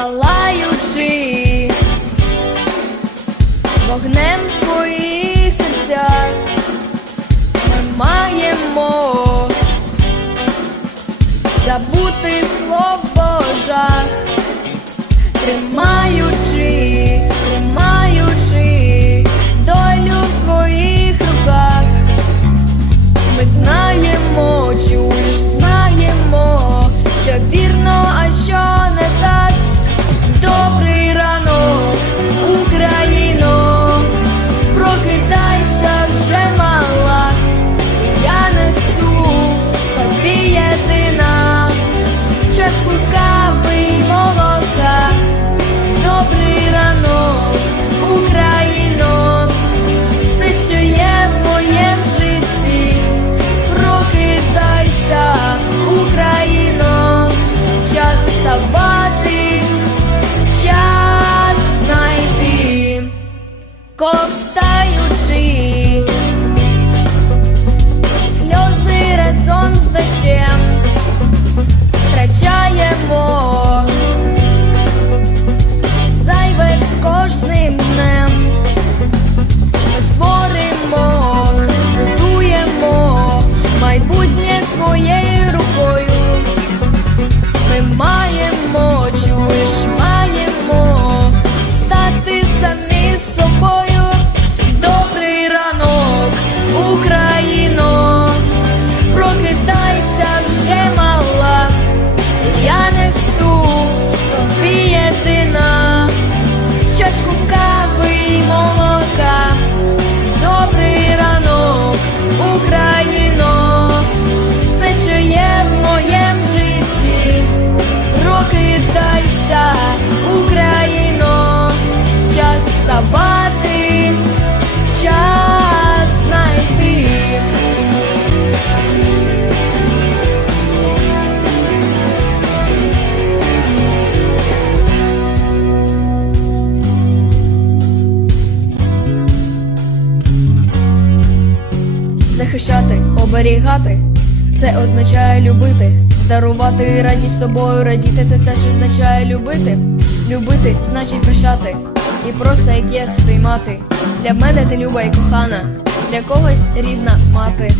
палаючи вогнем своїх серцях ми маємо забути слово жах, тримаючи, тримаючи. захищати, оберігати, це означає любити, дарувати радість тобою, радіти це теж означає любити. Любити значить прощати і просто як є сприймати. Для мене ти люба і кохана, для когось рідна мати.